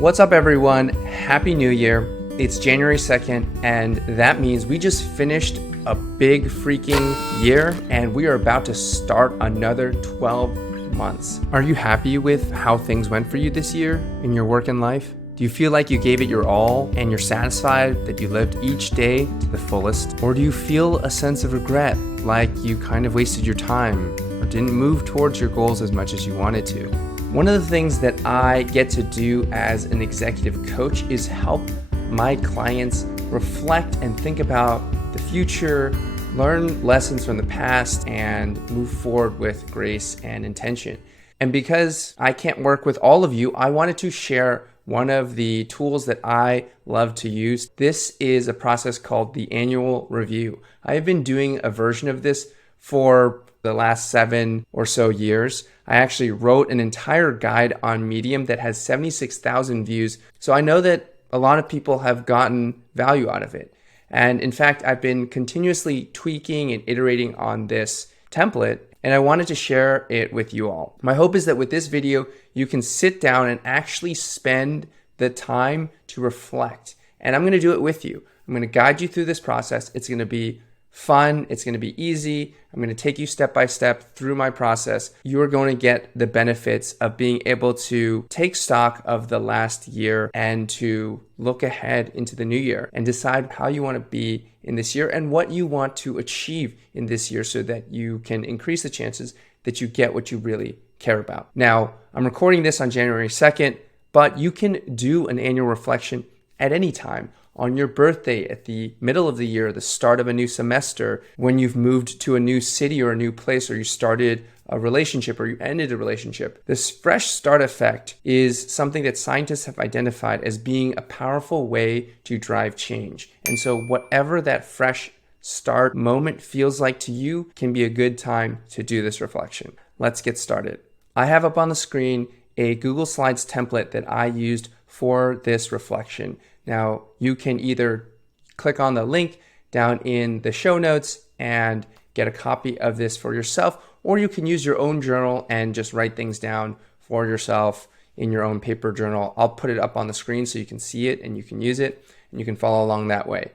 What's up, everyone? Happy New Year. It's January 2nd, and that means we just finished a big freaking year, and we are about to start another 12 months. Are you happy with how things went for you this year in your work and life? Do you feel like you gave it your all and you're satisfied that you lived each day to the fullest? Or do you feel a sense of regret, like you kind of wasted your time or didn't move towards your goals as much as you wanted to? One of the things that I get to do as an executive coach is help my clients reflect and think about the future, learn lessons from the past, and move forward with grace and intention. And because I can't work with all of you, I wanted to share one of the tools that I love to use. This is a process called the annual review. I have been doing a version of this for the last 7 or so years. I actually wrote an entire guide on Medium that has 76,000 views. So I know that a lot of people have gotten value out of it. And in fact, I've been continuously tweaking and iterating on this template, and I wanted to share it with you all. My hope is that with this video, you can sit down and actually spend the time to reflect. And I'm going to do it with you. I'm going to guide you through this process. It's going to be fun. It's going to be easy. I'm going to take you step by step through my process. You are going to get the benefits of being able to take stock of the last year and to look ahead into the new year and decide how you want to be in this year and what you want to achieve in this year so that you can increase the chances that you get what you really care about. Now, I'm recording this on January 2nd, but you can do an annual reflection at any time. On your birthday, at the middle of the year, the start of a new semester, when you've moved to a new city or a new place, or you started a relationship or you ended a relationship. This fresh start effect is something that scientists have identified as being a powerful way to drive change. And so whatever that fresh start moment feels like to you can be a good time to do this reflection. Let's get started. I have up on the screen a Google Slides template that I used for this reflection. Now, you can either click on the link down in the show notes and get a copy of this for yourself, or you can use your own journal and just write things down for yourself in your own paper journal. I'll put it up on the screen so you can see it and you can use it and you can follow along that way.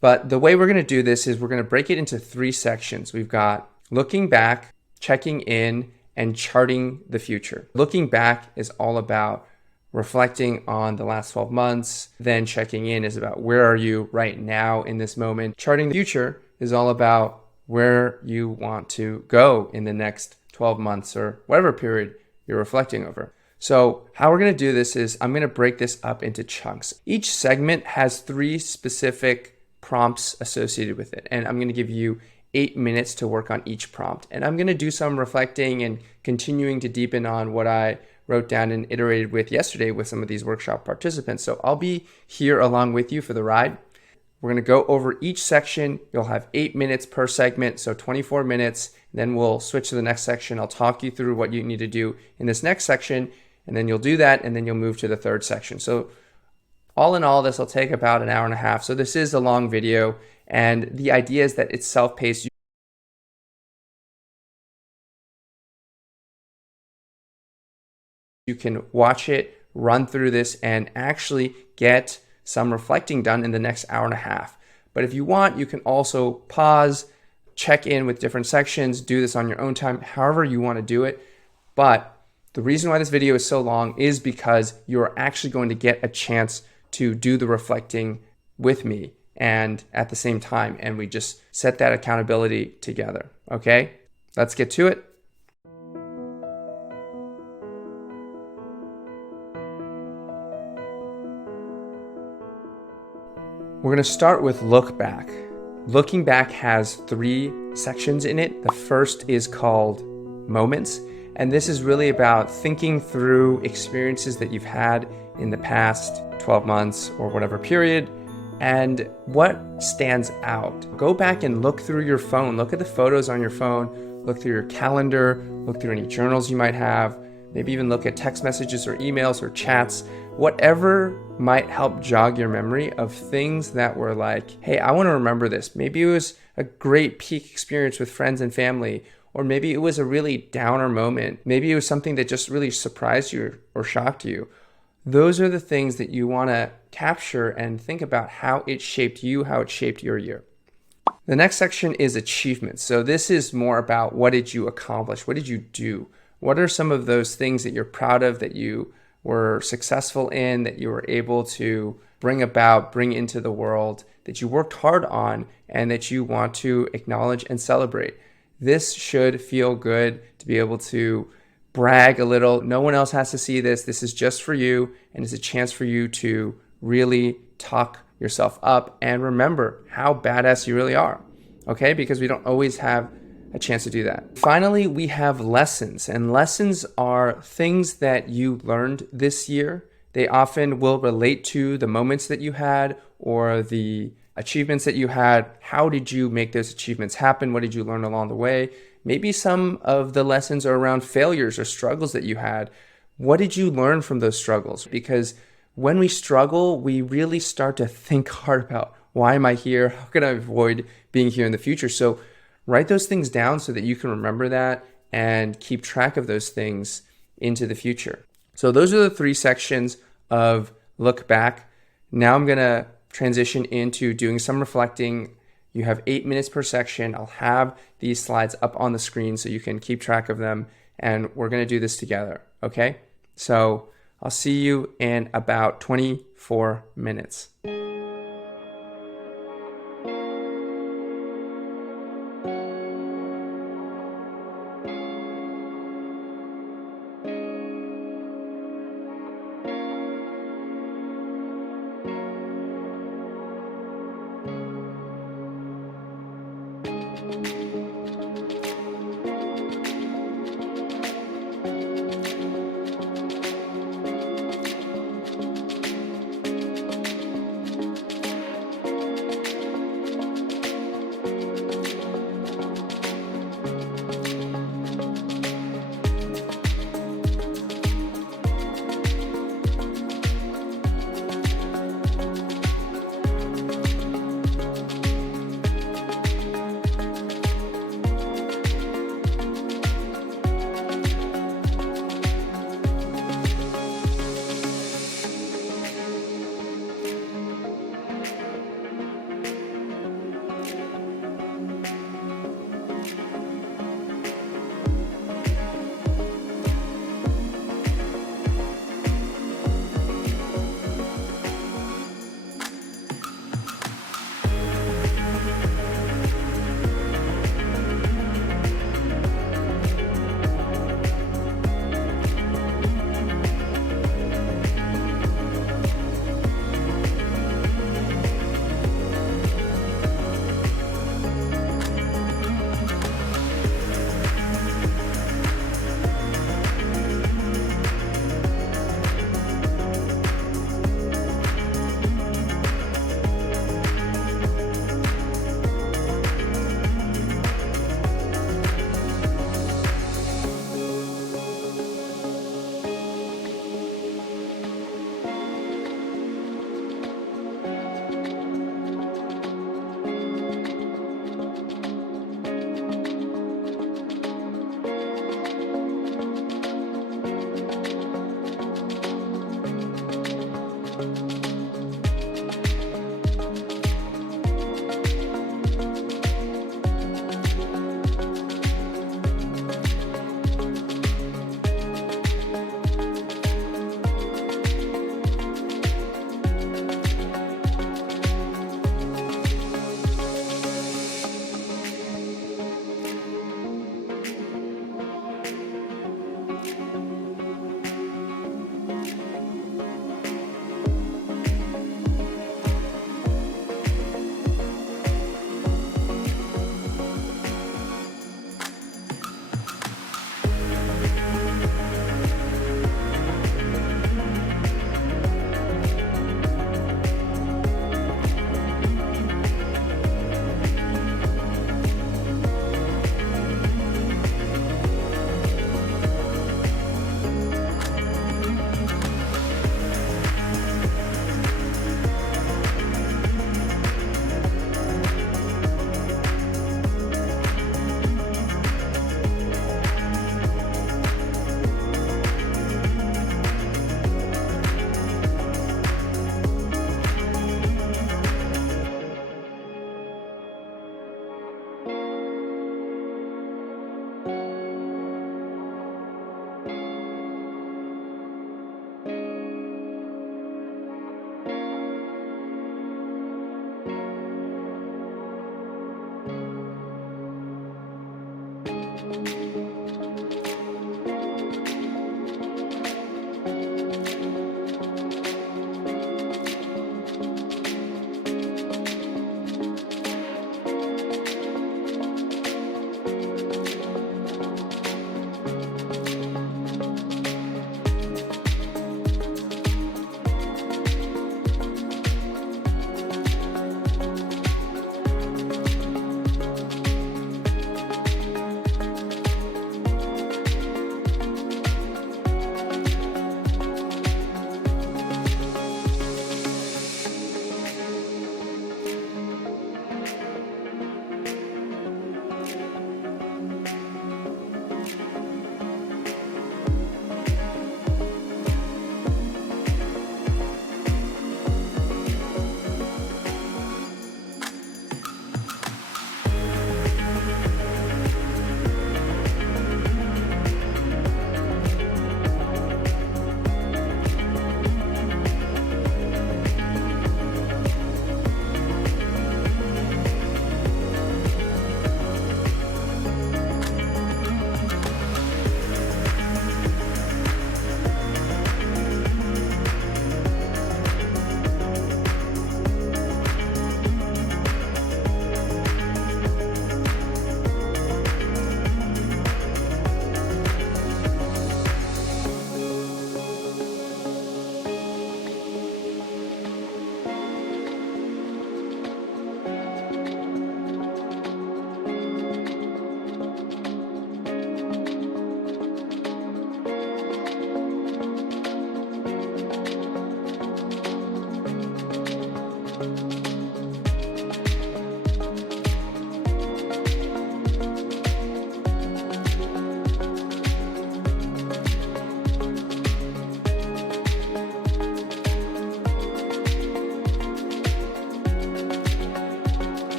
But the way we're going to do this is we're going to break it into 3 sections. We've got looking back, checking in, and charting the future. Looking back is all about reflecting on the last 12 months, then checking in is about where are you right now in this moment. Charting the future is all about where you want to go in the next 12 months or whatever period you're reflecting over. So how we're going to do this is I'm going to break this up into chunks. Each segment has 3 specific prompts associated with it, and I'm going to give you 8 minutes to work on each prompt. And I'm going to do some reflecting and continuing to deepen on what I wrote down and iterated with yesterday with some of these workshop participants. So I'll be here along with you for the ride. We're going to go over each section. You'll have 8 minutes per segment, so 24 minutes. Then we'll switch to the next section. I'll talk you through what you need to do in this next section, and then you'll do that, and then you'll move to the third section. So all in all, this will take about an hour and a half. So this is a long video, and the idea is that it's self-paced. You can watch it, run through this, and actually get some reflecting done in the next hour and a half. But if you want, you can also pause, check in with different sections, do this on your own time, however you want to do it. But the reason why this video is so long is because you're actually going to get a chance to do the reflecting with me and at the same time, and we just set that accountability together. Okay, let's get to it. We're going to start with look back. Looking back has 3 sections in it. The first is called moments, and this is really about thinking through experiences that you've had in the past 12 months or whatever period, and what stands out. Go back and look through your phone. Look at the photos on your phone. Look through your calendar. Look through any journals you might have. Maybe even look at text messages or emails or chats. Whatever might help jog your memory of things that were like, hey, I want to remember this. Maybe it was a great peak experience with friends and family, or maybe it was a really downer moment. Maybe it was something that just really surprised you or shocked you. Those are the things that you want to capture and think about how it shaped you, how it shaped your year. The next section is achievements. So this is more about what did you accomplish? What did you do? What are some of those things that you're proud of, that you were successful in, that you were able to bring about, bring into the world, that you worked hard on, and that you want to acknowledge and celebrate? This should feel good to be able to brag a little. No one else has to see this. This is just for you, and it's a chance for you to really talk yourself up and remember how badass you really are, okay? Because we don't always have a chance to do that. Finally, we have lessons, and lessons are things that you learned this year. They often will relate to the moments that you had or the achievements that you had. How did you make those achievements happen? What did you learn along the way? Maybe some of the lessons are around failures or struggles that you had. What did you learn from those struggles? Because when we struggle, we really start to think hard about, why am I here? How can I avoid being here in the future? So write those things down so that you can remember that and keep track of those things into the future. So those are the 3 sections of look back. Now I'm going to transition into doing some reflecting. You have 8 minutes per section. I'll have these slides up on the screen so you can keep track of them, and we're going to do this together, okay? So I'll see you in about 24 minutes.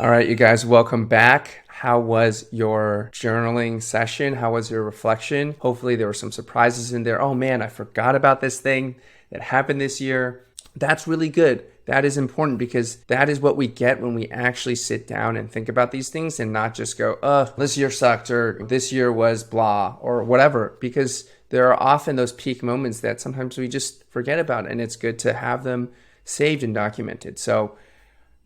All right, you guys, welcome back. How was your journaling session? How was your reflection? Hopefully there were some surprises in there. Oh man, I forgot about this thing that happened this year. That's really good. That is important because that is what we get when we actually sit down and think about these things and not just go, this year sucked or this year was blah or whatever, because there are often those peak moments that sometimes we just forget about, and it's good to have them saved and documented. So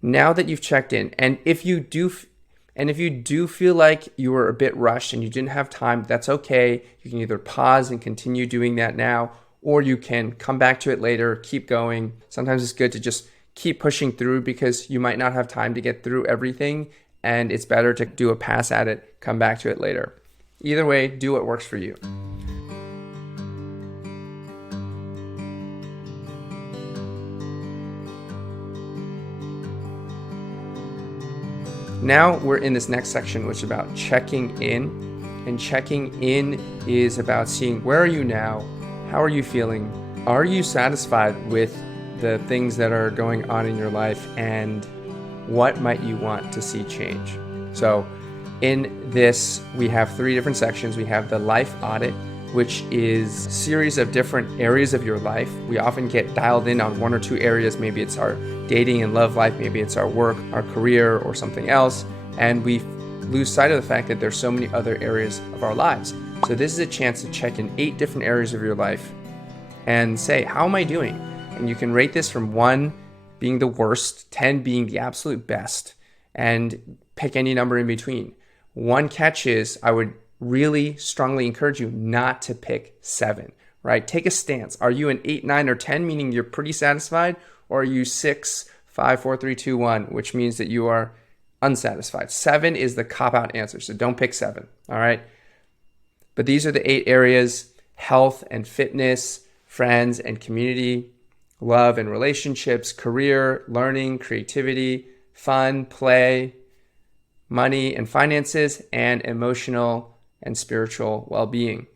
now that you've checked in, and if you do feel like you were a bit rushed and you didn't have time, that's okay. You can either pause and continue doing that now, or you can come back to it later, keep going. Sometimes it's good to just keep pushing through because you might not have time to get through everything, and it's better to do a pass at it, come back to it later. Either way, do what works for you. Now we're in this next section, which is about checking in. And checking in is about seeing, where are you now? How are you feeling? Are you satisfied with the things that are going on in your life? And what might you want to see change? So in this, we have 3 different sections. We have the life audit, which is a series of different areas of your life. We often get dialed in on 1 or 2 areas. Maybe it's our dating and love life, maybe it's our work, our career, or something else. And we lose sight of the fact that there's so many other areas of our lives. So this is a chance to check in 8 different areas of your life and say, how am I doing? And you can rate this from 1 being the worst, 10 being the absolute best, and pick any number in between. One catch is, I would really strongly encourage you not to pick 7, right? Take a stance. Are you an 8, 9, or 10, meaning you're pretty satisfied? Or are you 6, 5, 4, 3, 2, 1, which means that you are unsatisfied? 7 is the cop-out answer, so don't pick 7, all right? But these are the 8 areas: health and fitness, friends and community, love and relationships, career, learning, creativity, fun, play, money and finances, and emotional and spiritual well-being.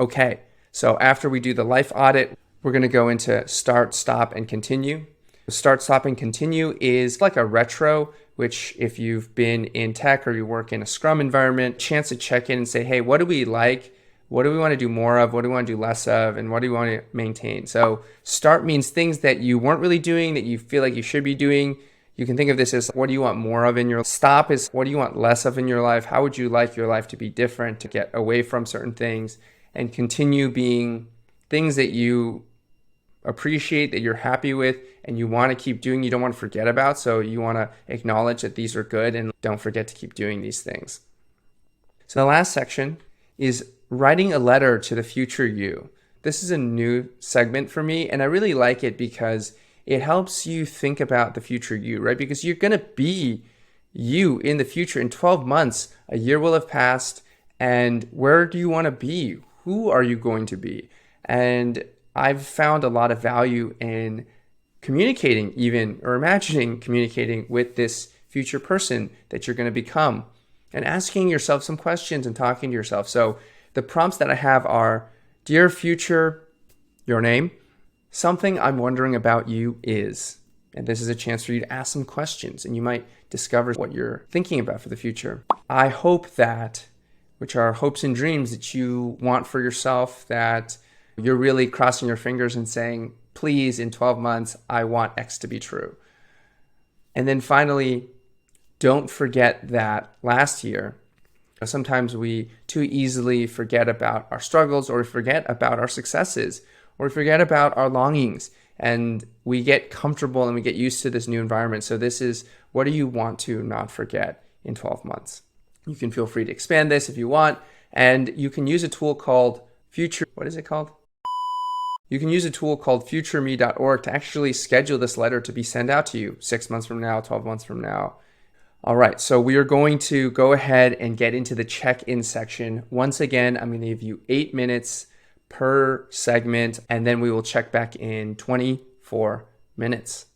Okay, so after we do the life audit, we're going to go into start, stop, and continue. Start, stop, and continue is like a retro, which if you've been in tech or you work in a Scrum environment, chance to check in and say, hey, what do we like? What do we want to do more of? What do we want to do less of? And what do we want to maintain? So start means things that you weren't really doing that you feel like you should be doing. You can think of this as, what do you want more of in your life? Stop is, what do you want less of in your life? How would you like your life to be different, to get away from certain things? And continue being things that you appreciate, that you're happy with, and you want to keep doing, you don't want to forget about. So you want to acknowledge that these are good and don't forget to keep doing these things. So the last section is writing a letter to the future you. This is a new segment for me, and I really like it because it helps you think about the future you, right? Because you're going to be you in the future. In 12 months, a year will have passed, and where do you want to be? Who are you going to be? And I've found a lot of value in communicating, even, or imagining communicating with this future person that you're going to become, and asking yourself some questions and talking to yourself. So the prompts that I have are, dear future, your name, something I'm wondering about you is. And this is a chance for you to ask some questions, and you might discover what you're thinking about for the future. I hope that, which are hopes and dreams that you want for yourself, that you're really crossing your fingers and saying, please, in 12 months, I want X to be true. And then finally, don't forget that last year, sometimes we too easily forget about our struggles, or we forget about our successes, or we forget about our longings, and we get comfortable and we get used to this new environment. So this is, what do you want to not forget in 12 months? You can feel free to expand this if you want, and you can use a tool called what is it called? You can use a tool called futureme.org to actually schedule this letter to be sent out to you 6 months from now, 12 months from now. All right, so we are going to go ahead and get into the check-in section. Once again, I'm going to give you 8 minutes per segment, and then we will check back in 24 minutes.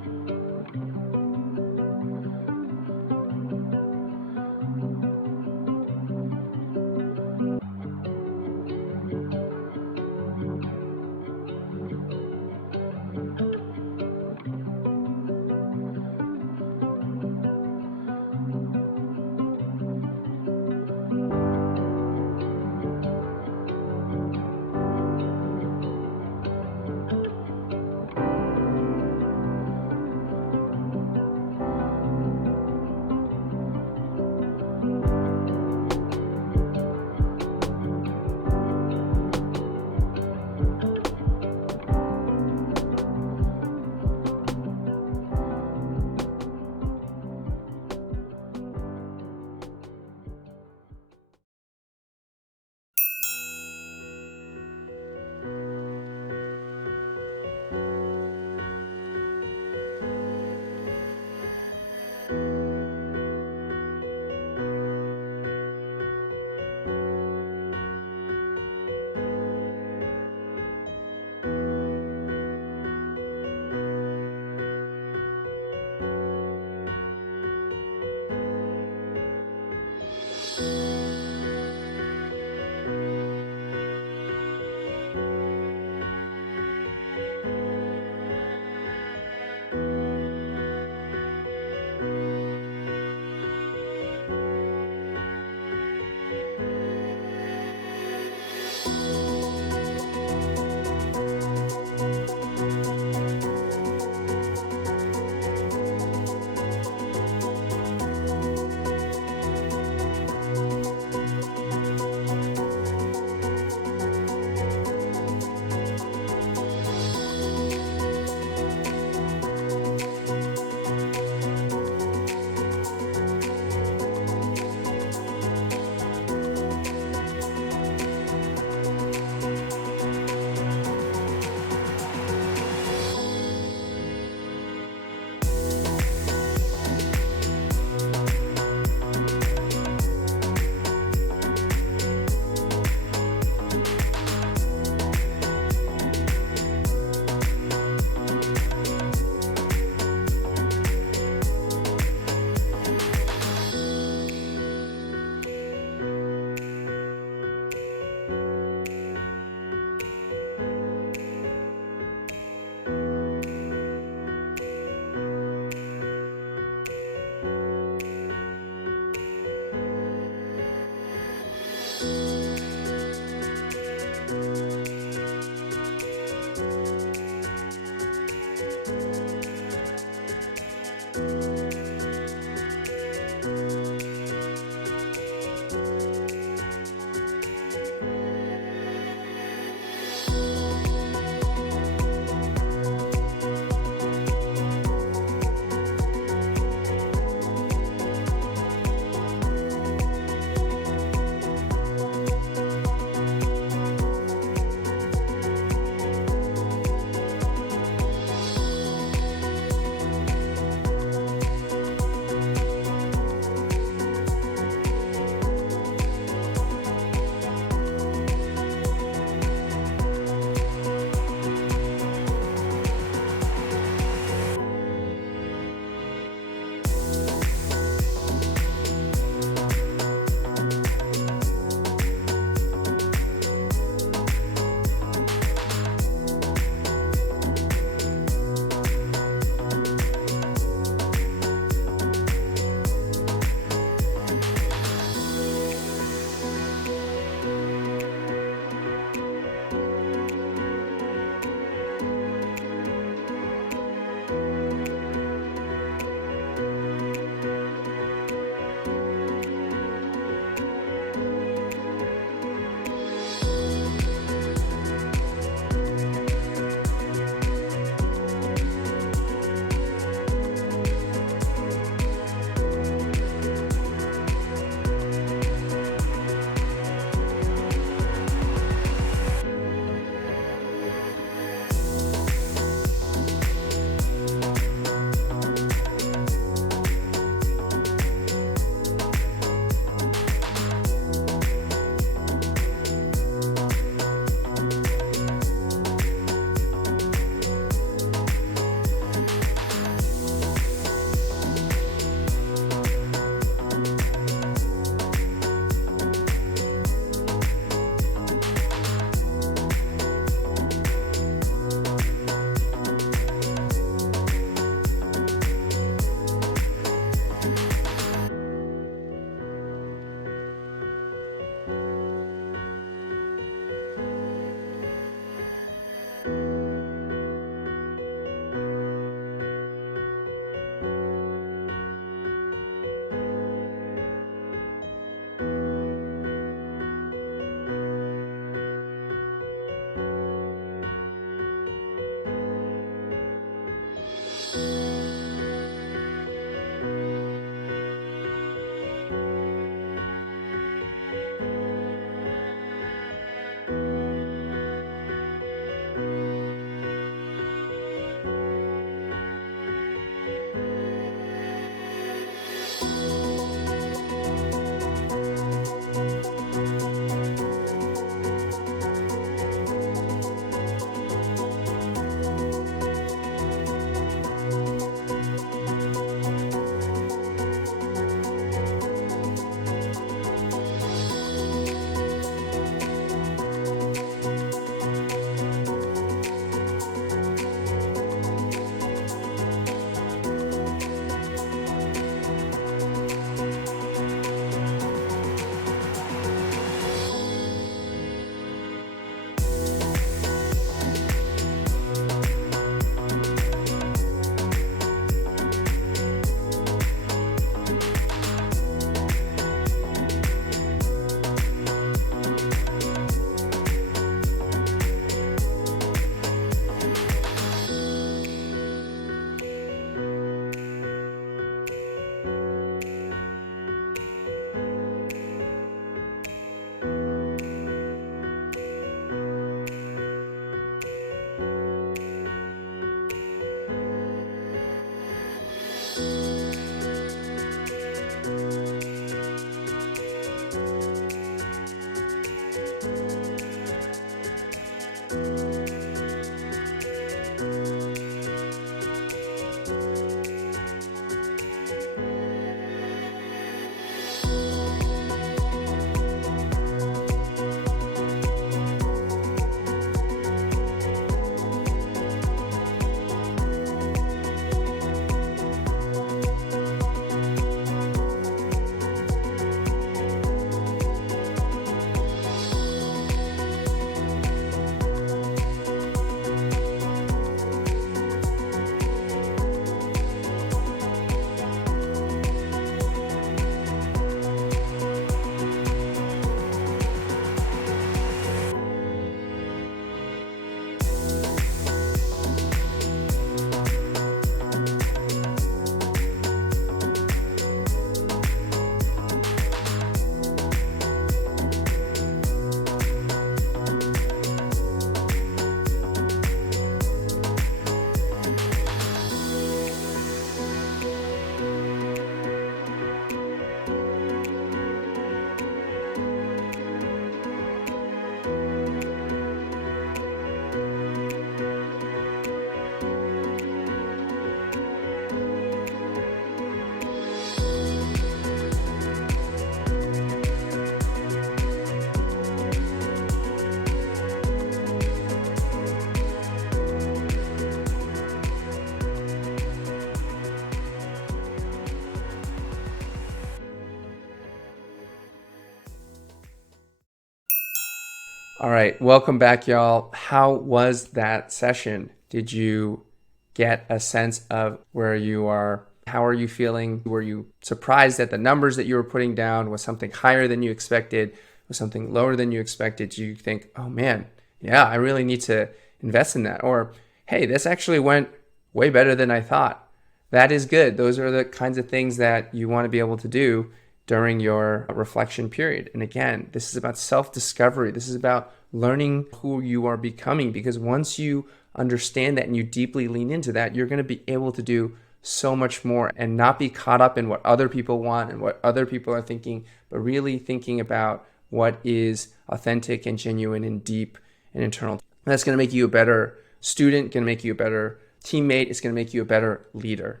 All right, welcome back, y'all. How was that session? Did you get a sense of where you are? How are you feeling? Were you surprised at the numbers that you were putting down? Was something higher than you expected? Was something lower than you expected? Do you think, oh man, yeah, I really need to invest in that? Or, hey, this actually went way better than I thought. That is good. Those are the kinds of things that you want to be able to do during your reflection period. And again, this is about self-discovery. This is about learning who you are becoming, because once you understand that and you deeply lean into that, you're going to be able to do so much more and not be caught up in what other people want and what other people are thinking, but really thinking about what is authentic and genuine and deep and internal. And that's going to make you a better student, going to make you a better teammate. It's going to make you a better leader.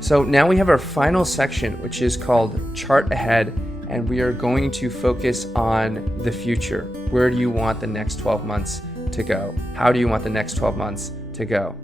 So now we have our final section, which is called Chart Ahead, and we are going to focus on the future. Where do you want the next 12 months to go? How do you want the next 12 months to go?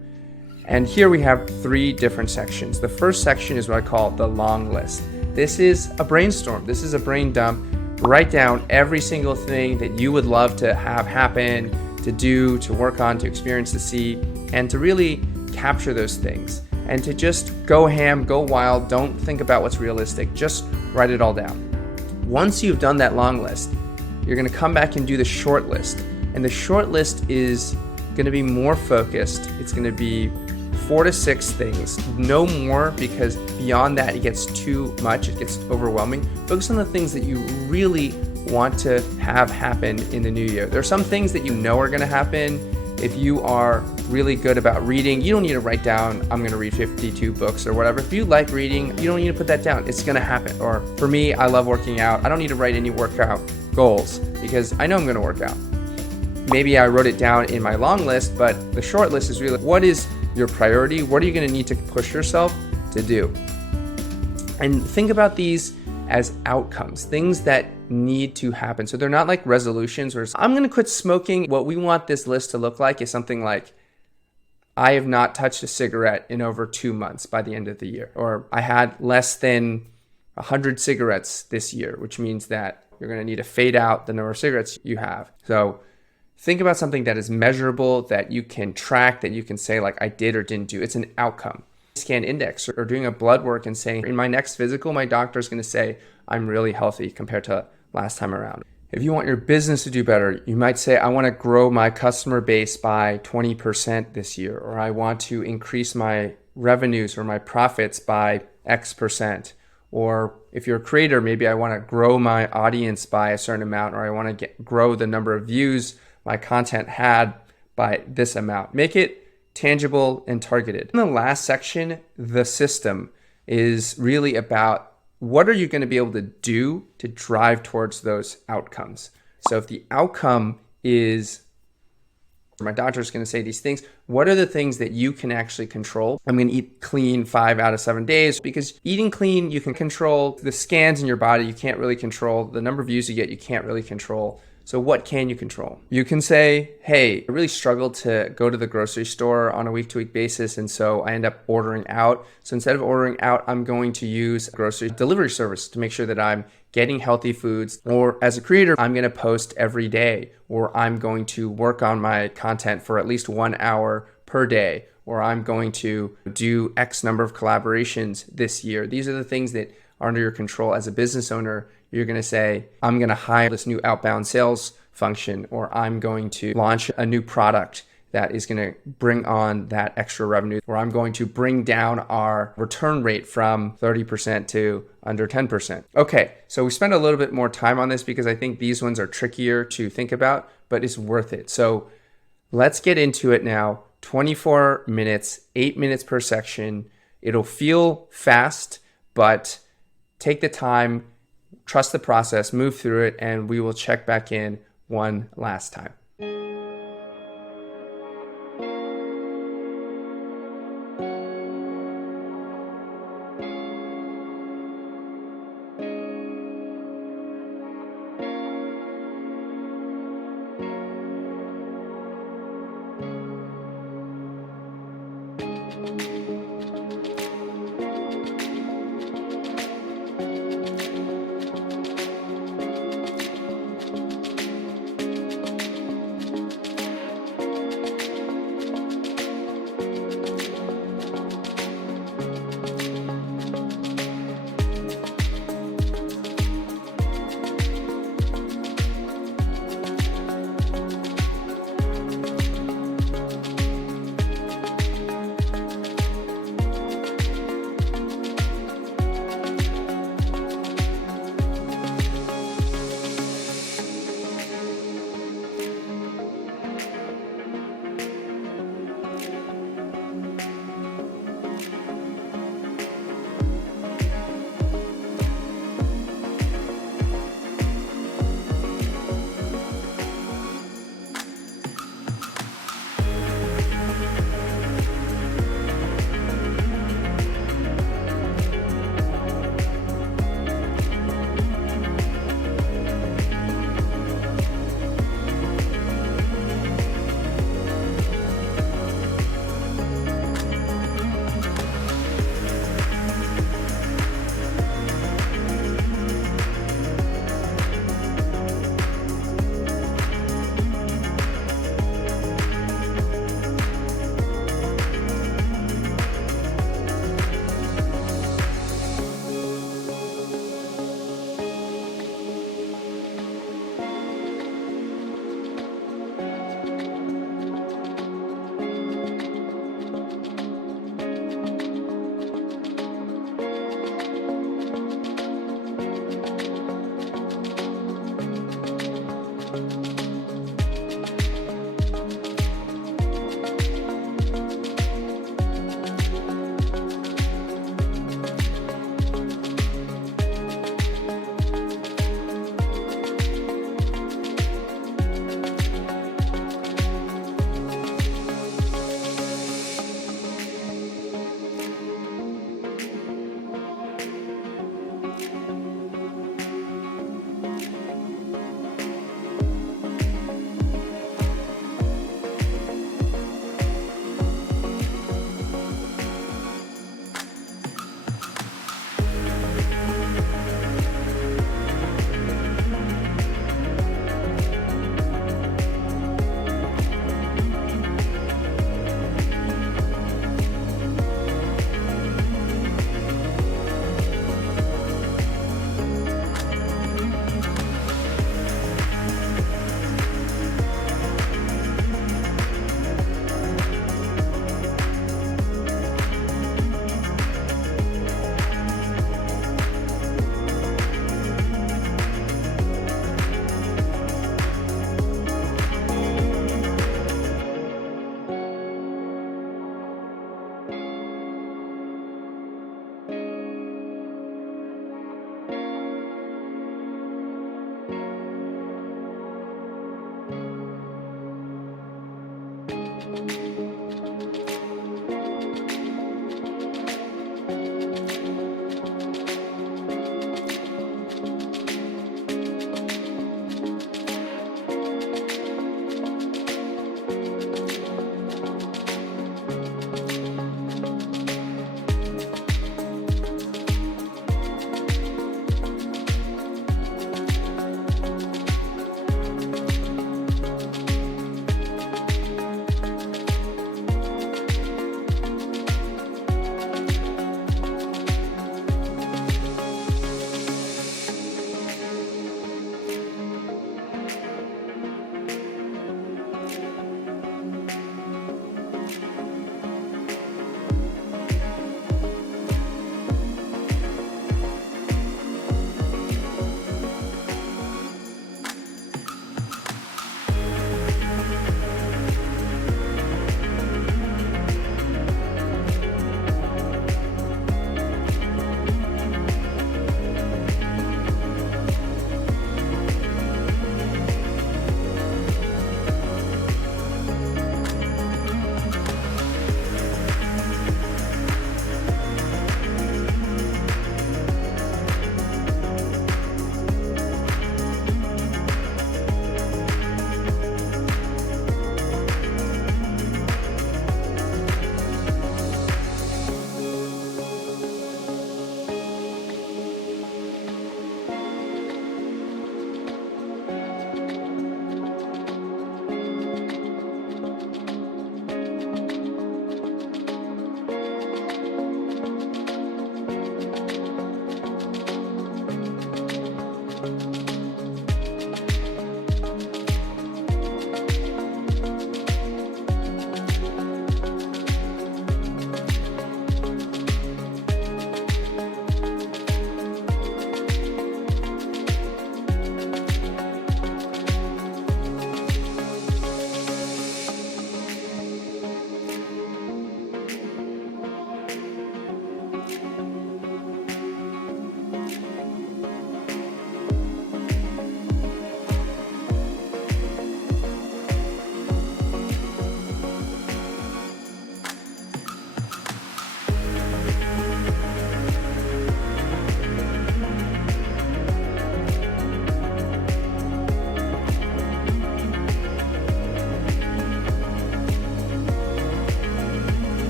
And here we have 3 different sections. The first section is what I call the long list. This is a brainstorm. This is a brain dump. Write down every single thing that you would love to have happen, to do, to work on, to experience, to see, and to really capture those things. And to just go ham, go wild, don't think about what's realistic, just write it all down. Once you've done that long list, you're gonna come back and do the short list. And the short list is gonna be more focused. It's gonna be 4 to 6 things, no more, because beyond that it gets too much, it gets overwhelming. Focus on the things that you really want to have happen in the new year. There are some things that you know are gonna happen. If you are really good about reading, you don't need to write down, I'm gonna read 52 books or whatever. If you like reading, you don't need to put that down. It's gonna happen. Or for me, I love working out. I don't need to write any workout goals because I know I'm gonna work out. Maybe I wrote it down in my long list, but the short list is really, what is your priority? What are you gonna need to push yourself to do? And think about these as outcomes, things that need to happen. So they're not like resolutions or I'm going to quit smoking. What we want this list to look like is something like, I have not touched a cigarette in over 2 months by the end of the year, or I had less than 100 cigarettes this year, which means that you're going to need to fade out the number of cigarettes you have. So think about something that is measurable, that you can track, that you can say like I did or didn't do. It's an outcome. Scan index or doing a blood work and saying, in my next physical, my doctor is going to say I'm really healthy compared to last time around. If you want your business to do better, you might say, I want to grow my customer base by 20% this year, or I want to increase my revenues or my profits by X percent. Or if you're a creator, maybe I want to grow my audience by a certain amount, or I want to grow the number of views my content had by this amount. Make it tangible and targeted. In the last section, the system is really about what are you going to be able to do to drive towards those outcomes. So if the outcome is, my doctor is going to say these things, what are the things that you can actually control? I'm going to eat clean 5 out of 7 days, because eating clean, you can control the scans in your body. You can't really control the number of views you get. You can't really control. So what can you control? You can say, hey, I really struggle to go to the grocery store on a week-to-week basis, and so I end up ordering out. So instead of ordering out, I'm going to use a grocery delivery service to make sure that I'm getting healthy foods. Or as a creator, I'm going to post every day, or I'm going to work on my content for at least 1 hour per day, or I'm going to do X number of collaborations this year. These are the things that are under your control. As a business owner, you're going to say, I'm going to hire this new outbound sales function, or I'm going to launch a new product that is going to bring on that extra revenue, or I'm going to bring down our return rate from 30% to under 10%. Okay, so we spent a little bit more time on this because I think these ones are trickier to think about, but it's worth it. So let's get into it now. 24 minutes, 8 minutes per section. It'll feel fast, but take the time, trust the process, move through it, and we will check back in one last time.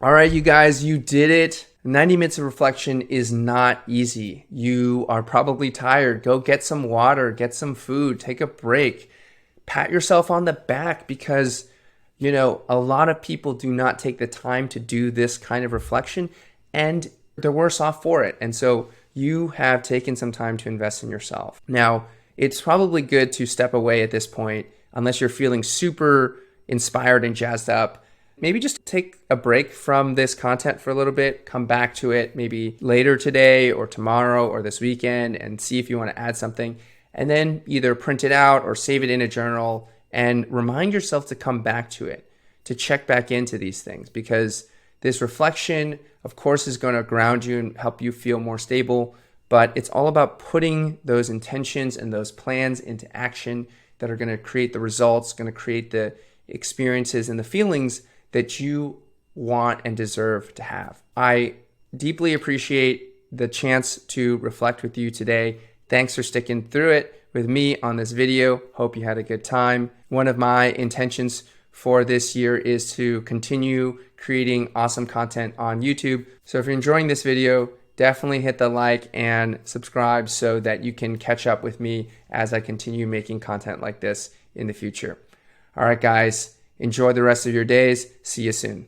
All right, you guys, you did it. 90 minutes of reflection is not easy. You are probably tired. Go get some water, get some food, take a break. Pat yourself on the back because, a lot of people do not take the time to do this kind of reflection and they're worse off for it. And so you have taken some time to invest in yourself. Now, it's probably good to step away at this point, unless you're feeling super inspired and jazzed up. Maybe just take a break from this content for a little bit, come back to it maybe later today or tomorrow or this weekend and see if you want to add something. And then either print it out or save it in a journal and remind yourself to come back to it, to check back into these things, because this reflection, of course, is going to ground you and help you feel more stable. But it's all about putting those intentions and those plans into action that are going to create the results, going to create the experiences and the feelings that you want and deserve to have. I deeply appreciate the chance to reflect with you today. Thanks for sticking through it with me on this video. Hope you had a good time. One of my intentions for this year is to continue creating awesome content on YouTube. So if you're enjoying this video, definitely hit the like and subscribe so that you can catch up with me as I continue making content like this in the future. All right, guys. Enjoy the rest of your days. See you soon.